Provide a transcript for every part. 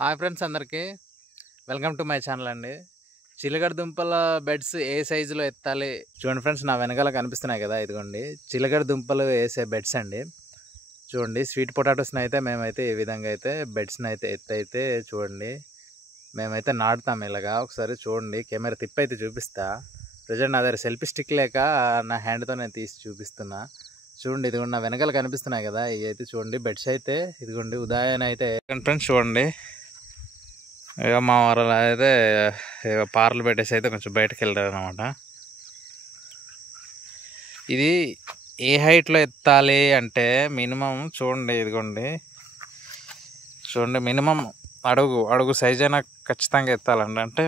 Hi friends అందరికీ welcome to my channel అండి. చిలకడ దుంపల బెడ్స్ ఏ సైజులో ఎత్తాలి చూడండి ఫ్రెండ్స్. నా వెనకాల కనిపిస్తున్నాయి కదా, ఇదిగోండి చిలకడ దుంపలు వేసే బెడ్స్ అండి. చూడండి, స్వీట్ పొటాటోస్ని అయితే మేమైతే ఈ విధంగా అయితే బెడ్స్ని అయితే ఎత్తైతే చూడండి మేమైతే నాటుతాం ఇలాగా. ఒకసారి చూడండి, కెమెరా తిప్పి అయితే చూపిస్తా. ప్రజెంట్ నా దగ్గర సెల్ఫీ స్టిక్ లేక నా హ్యాండ్తో నేను తీసి చూపిస్తున్నా. చూడండి, ఇదిగోండి నా వెనకాల కనిపిస్తున్నాయి కదా, ఇవి అయితే చూడండి బెడ్స్ అయితే. ఇదిగోండి ఉదయాన అయితే ఫ్రెండ్స్ చూడండి, ఇక మా వారు అయితే ఇక పార్లు పెట్టేసి అయితే కొంచెం బయటకు వెళ్ళారు అనమాట. ఇది ఏ హైట్లో ఎత్తాలి అంటే మినిమం చూడండి, ఇదిగోండి చూడండి, మినిమం అడుగు సైజ్ అయినా ఖచ్చితంగా ఎత్తాలండి. అంటే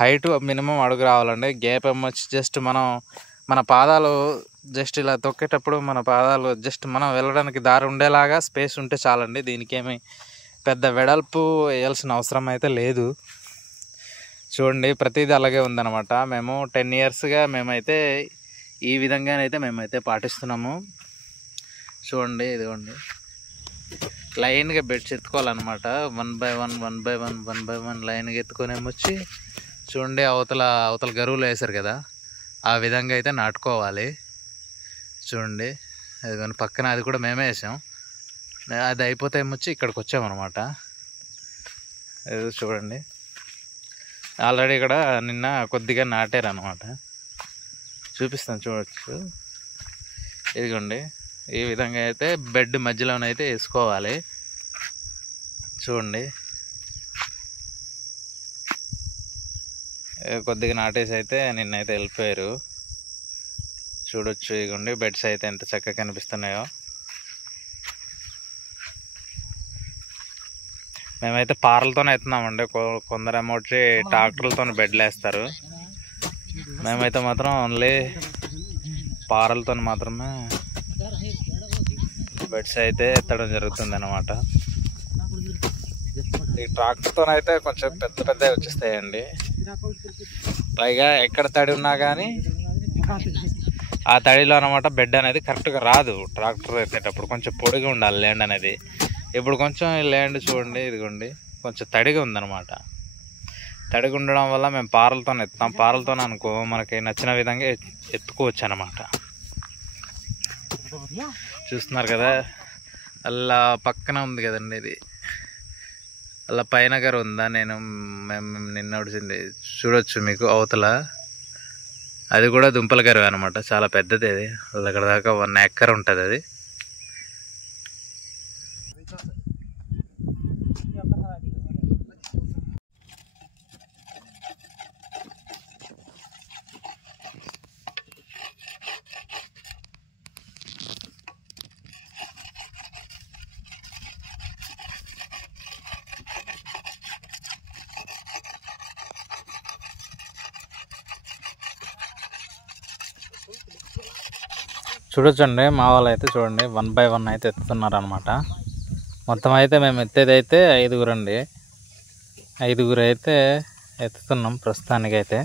హైట్ మినిమం అడుగు రావాలండి. గ్యాప్ ఏమొచ్చి జస్ట్ మన పాదాలు జస్ట్ ఇలా తొక్కేటప్పుడు మన పాదాలు జస్ట్ మనం వెళ్ళడానికి దారి ఉండేలాగా స్పేస్ ఉంటే చాలండి. దీనికి ఏమి పెద్ద వెడల్పు వేయాల్సిన అవసరం అయితే లేదు. చూడండి, ప్రతిదీ అలాగే ఉందన్నమాట. మేము 10 ఇయర్స్గా మేమైతే ఈ విధంగానైతే మేమైతే పాటిస్తున్నాము. చూడండి, ఇదిగోండి లైన్గా బెడ్స్ ఎత్తుకోవాలన్నమాట. 1 by 1 లైన్గా ఎత్తుకొని ఏమొచ్చి చూడండి అవతల గరువులు వేశారు కదా, ఆ విధంగా అయితే నాటుకోవాలి. చూడండి, అది పక్కన అది కూడా మేమే వేసాం. అది అయిపోతే ఏమొచ్చి ఇక్కడికి వచ్చామన్నమాట. ఇది చూడండి, ఆల్రెడీ ఇక్కడ నిన్న కొద్దిగా నాటారు అనమాట. చూపిస్తాను చూడవచ్చు. ఇదిగోండి ఈ విధంగా అయితే బెడ్ మధ్యలోనైతే వేసుకోవాలి. చూడండి, కొద్దిగా నాటేసి అయితే నిన్నైతే వెళ్ళిపోయారు. చూడొచ్చు, ఇదిగోండి బెడ్స్ అయితే ఎంత చక్కగా కనిపిస్తున్నాయో. మేమైతే పారలతోనే ఎత్తున్నామండి. కొందరు ఏమొచ్చి ట్రాక్టర్లతో బెడ్లు వేస్తారు. మేమైతే మాత్రం ఓన్లీ పారలతో మాత్రమే బెడ్స్ అయితే ఎత్తడం జరుగుతుంది అన్నమాట. ఈ ట్రాక్టర్తో అయితే కొంచెం పెద్ద వచ్చేస్తాయండి. పైగా ఎక్కడ తడి ఉన్నా కానీ ఆ తడిలో అనమాట బెడ్ అనేది కరెక్ట్గా రాదు. ట్రాక్టర్ ఎత్తేటప్పుడు కొంచెం పొడిగా ఉండాలి ల్యాండ్ అనేది. ఇప్పుడు కొంచెం ఈ ల్యాండ్ చూడండి, ఇదిగోండి కొంచెం తడిగా ఉందన్నమాట. తడిగా ఉండడం వల్ల మేము పారలతో ఎత్తాం. పారలతో అనుకో మనకి నచ్చిన విధంగా ఎత్తుకోవచ్చు అన్నమాట. చూస్తున్నారు కదా, అలా పక్కన ఉంది కదండి, ఇది అలా పైన గారు ఉందా. మేము నిన్న వచ్చింది చూడొచ్చు మీకు అవతల. అది కూడా దుంపల గరువు అనమాట, చాలా పెద్దది. అది అక్కడ దాకా 1 acre ఉంటుంది అది. చూడొచ్చండి, మా వాళ్ళు అయితే చూడండి 1 by 1 అయితే ఎత్తుతున్నారు అనమాట. మొత్తం అయితే మేము ఎత్తేది అయితే 5గురు అండి. 5గురు అయితే ఎత్తుతున్నాం ప్రస్తుతానికైతే.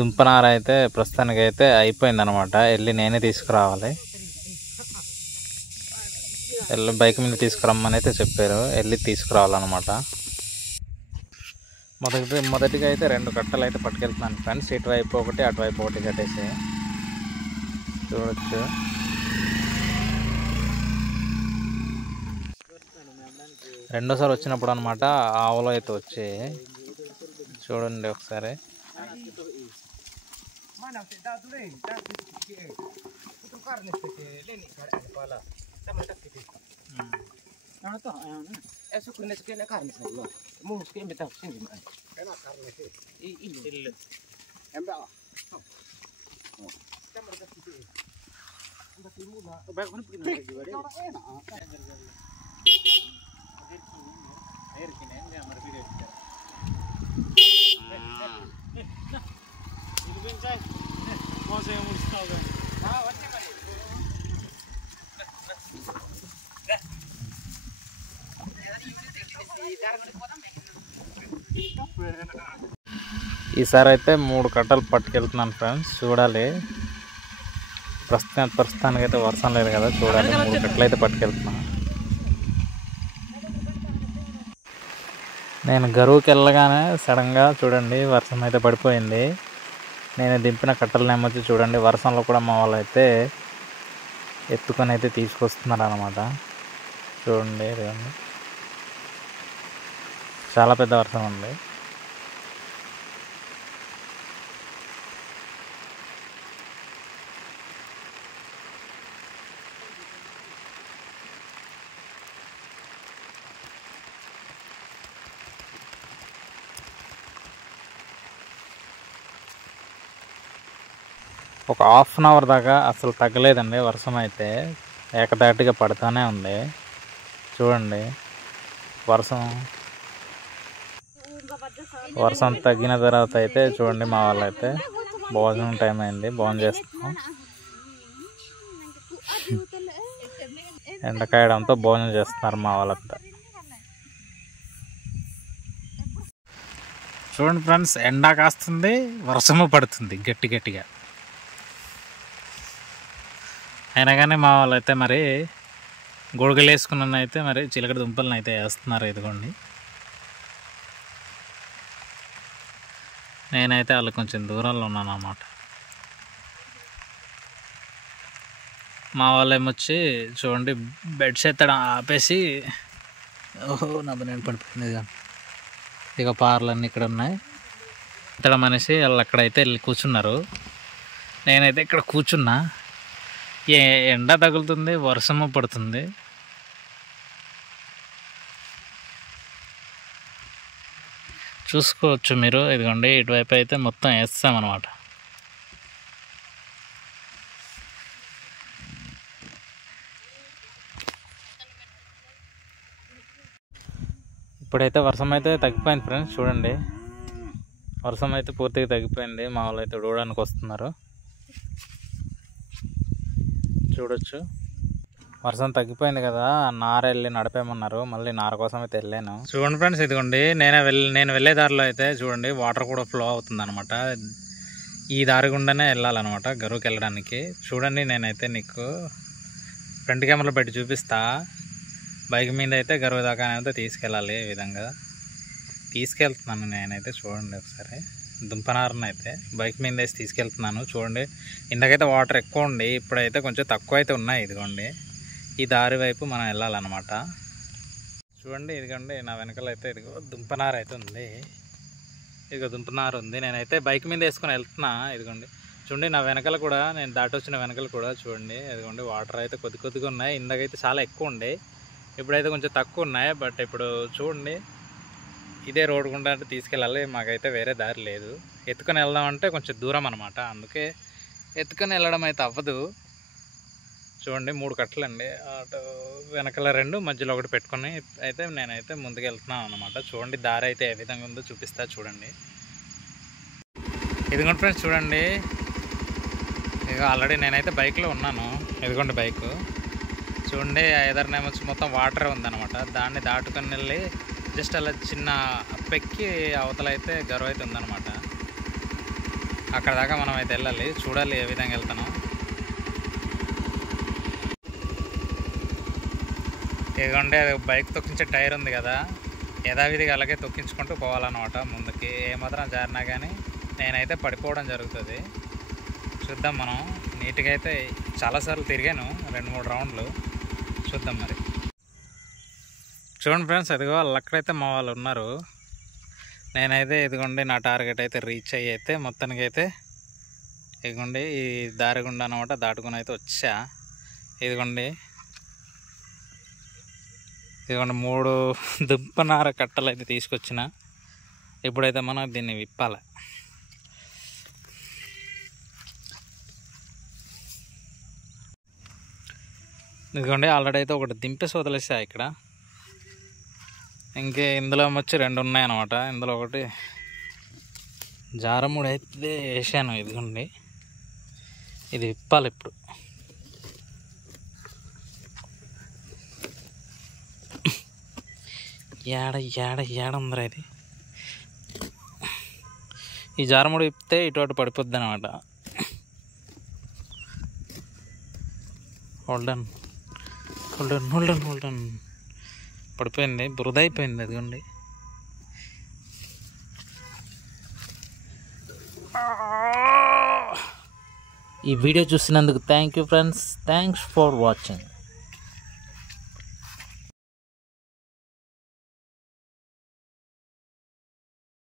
దుంపనార అయితే ప్రస్తుతానికైతే అయిపోయిందనమాట. వెళ్ళి నేనే తీసుకురావాలి. వెళ్ళి బైక్ మీద తీసుకురమ్మని అయితే చెప్పారు. వెళ్ళి తీసుకురావాలన్నమాట. మొదటిగా అయితే 2 కట్టలు అయితే పట్టుకెళ్తున్నాను ఫ్రెండ్స్. ఇటువైపు ఒకటి అటువైపు ఒకటి కట్టేసి చూడొచ్చు. రెండోసారి వచ్చినప్పుడు అనమాట ఆవులో అయితే వచ్చి చూడండి ఒకసారి. ఈసారి అయితే 3 కట్టలు పట్టుకెళ్తున్నాను ఫ్రెండ్స్. చూడాలి, ప్రస్తుతానికైతే వర్షం లేదు కదా, చూడాలి. 3 కట్టలు అయితే పట్టుకెళ్తున్నాను. నేను గరువుకి వెళ్ళగానే సడన్గా చూడండి వర్షం అయితే పడిపోయింది. నేను దింపిన కట్టలు నెమ్మది చూడండి, వర్షంలో కూడా మా వాళ్ళు అయితే ఎత్తుకొని అయితే తీసుకొస్తున్నారు అన్నమాట. చూడండి చాలా పెద్ద వర్షం ఉంది. ఒక హాఫ్ అన్ అవర్ దాకా అసలు తగ్గలేదండి వర్షం అయితే, ఏకదాటిగా పడుతూనే ఉంది. చూడండి వర్షం తగ్గిన తర్వాత అయితే చూడండి మా వాళ్ళు అయితే భోజనం టైం అయింది, భోజనం చేస్తున్నాం. ఎండకాయడంతో భోజనం చేస్తున్నారు మా వాళ్ళంతా. చూడండి ఫ్రెండ్స్, ఎండ కాస్తుంది, వర్షము పడుతుంది గట్టిగా. అయినా కానీ మా వాళ్ళు అయితే మరి గొడుగులు వేసుకున్న అయితే మరి చిలకడ దుంపలను అయితే వేస్తున్నారు. ఇదిగోండి, నేనైతే వాళ్ళు కొంచెం దూరంలో ఉన్నాను అన్నమాట. మా వాళ్ళు ఏమొచ్చి చూడండి బెడ్స్ ఎత్తడం ఆపేసి, ఓహో నా నేను పడిపోయింది ఇక పార్లన్నీ ఇక్కడ ఉన్నాయి ఎత్తడం అనేసి వాళ్ళు అక్కడైతే వెళ్ళి కూర్చున్నారు. నేనైతే ఇక్కడ కూర్చున్నా. ఎండ తగులుతుంది, వర్షము పడుతుంది. చూసుకోవచ్చు మీరు. ఇదిగోండి ఇటువైపు అయితే మొత్తం వేస్తామన్నమాట. ఇప్పుడైతే వర్షం అయితే తగ్గిపోయింది ఫ్రెండ్స్. చూడండి వర్షం అయితే పూర్తిగా తగ్గిపోయింది. మా వాళ్ళు అయితే చూడడానికి వస్తున్నారు. చూడొచ్చు వర్షం తగ్గిపోయింది కదా, నార వెళ్ళి నడిపేమన్నారు. మళ్ళీ నార కోసం అయితే వెళ్ళాను. చూడండి ఫ్రెండ్స్, ఇదిగోండి నేను వెళ్ళే దారిలో అయితే చూడండి వాటర్ కూడా ఫ్లో అవుతుంది అనమాట. ఈ దారి గుండానే వెళ్ళాలన్నమాట గరువుకి వెళ్ళడానికి. చూడండి నేనైతే నీకు ఫ్రంట్ కెమెరాలో పెట్టి చూపిస్తా. బైక్ మీద అయితే గరువు దాకా అయితే తీసుకెళ్ళాలి. ఈ విధంగా తీసుకెళ్తున్నాను నేనైతే. చూడండి ఒకసారి దుంపనారని అయితే బైక్ మీద వేసి తీసుకెళ్తున్నాను. చూడండి ఇందాకైతే వాటర్ ఎక్కువ ఉండి ఇప్పుడైతే కొంచెం తక్కువ అయితే ఉన్నాయి. ఇదిగోండి ఈ దారి వైపు మనం వెళ్ళాలన్నమాట. చూడండి ఇదిగోండి నా వెనకాల అయితే ఇదిగో దుంపనార అయితే ఉంది. ఇదిగో దుంపనార ఉంది. నేనైతే బైక్ మీద వేసుకొని వెళ్తున్నా. ఇదిగోండి చూడండి నా వెనకాల కూడా, నేను దాటి వచ్చిన వెనకాల కూడా చూడండి ఇదిగోండి వాటర్ అయితే కొద్దిగా ఉన్నాయి. ఇందాకైతే చాలా ఎక్కువ ఉండే, ఇప్పుడైతే కొంచెం తక్కువ ఉన్నాయి. బట్ ఇప్పుడు చూడండి ఇదే రోడ్డు గుండా అంటే తీసుకెళ్ళాలి. మాకైతే వేరే దారి లేదు. ఎత్తుకొని వెళ్దామంటే కొంచెం దూరం అనమాట, అందుకే ఎత్తుకొని వెళ్ళడం అయితే అవ్వదు. చూడండి 3 కట్టలండి, అటు వెనకాల 2 మధ్యలో ఒకటి పెట్టుకొని అయితే నేనైతే ముందుకు వెళ్తున్నాను అనమాట. చూడండి దారి అయితే ఏ విధంగా ఉందో చూపిస్తా చూడండి. ఇదిగోండి ఫ్రెండ్స్ చూడండి, ఇక ఆల్రెడీ నేనైతే బైక్లో ఉన్నాను. ఇదిగోండి బైకు చూడండి, ఎదరనేమొచ్చి మొత్తం వాటర్ ఉందన్నమాట. దాన్ని దాటుకొని వెళ్ళి జస్ట్ అలా చిన్న అప్పెక్కి అవతల అయితే గరువు అయితే ఉందన్నమాట. అక్కడ దాకా మనం అయితే వెళ్ళాలి. చూడాలి ఏ విధంగా వెళ్తాను. ఇదిగోండి అది బైక్ తొక్కించే టైర్ ఉంది కదా, యథావిధిగా అలాగే తొక్కించుకుంటూ పోవాలన్నమాట ముందుకి. ఏమాత్రం జారినా కానీ నేనైతే పడిపోవడం జరుగుతుంది. చూద్దాం మనం. నీట్గా అయితే చాలాసార్లు తిరిగాను, 2-3 రౌండ్లు. చూద్దాం మరి. చూడండి ఫ్రెండ్స్, అదిగో అక్కడైతే మా వాళ్ళు ఉన్నారు. నేనైతే ఇదిగోండి నా టార్గెట్ అయితే రీచ్ అయ్యి అయితే మొత్తానికి అయితే ఇదిగోండి ఈ దారి గుండా అనమాట దాటుకుని అయితే వచ్చా. ఇదిగోండి 3 దుంపనార కట్టలు అయితే తీసుకొచ్చిన. ఇప్పుడైతే మనం దీన్ని విప్పాలి. ఇదిగోండి ఆల్రెడీ అయితే ఒకటి దింపేసి వదిలేసా ఇక్కడ. ఇంకే ఇందులో వచ్చి 2 ఉన్నాయన్నమాట. ఇందులో ఒకటి జారముడు అయితే వేసాను. ఇదిగోండి ఇది విప్పాలి ఇప్పుడు. ఏడందర ఇది. ఈ జారముడు విప్పితే ఇటు పడిపోద్ది అనమాట. హోల్డన్ పడిపోయింది, బురద అయిపోయింది. అదిగోండి ఈ వీడియో చూసినందుకు thank you friends. Thanks for watching.